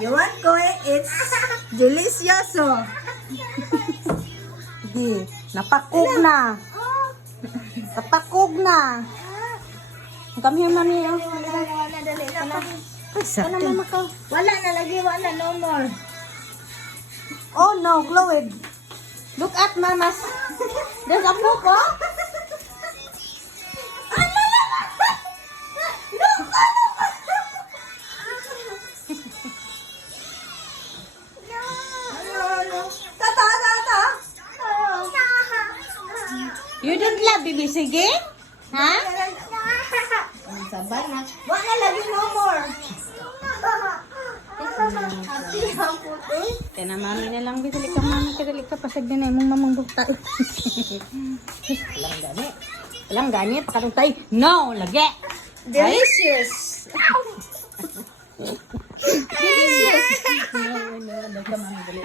You want koi? It's delicioso. Di, napakog na. Napakog na. Come here, mami. Oh. Wala, dali na. Ay, sakto. Mama ko. Wala na lagi, wala, no more. Oh no, Chloe. Look at mama's. There's a poop, oh. You don't love baby, sige? Ha? Sabay na. Wala lagi, no more. Kaya na mami na lang, bidali ka mami, kadali ka, pasag na mong mamang bukta. Walang gani. Walang gani, pakatong tayo. No, lagi. Delicious. Delicious. No, no, no, mami, dali.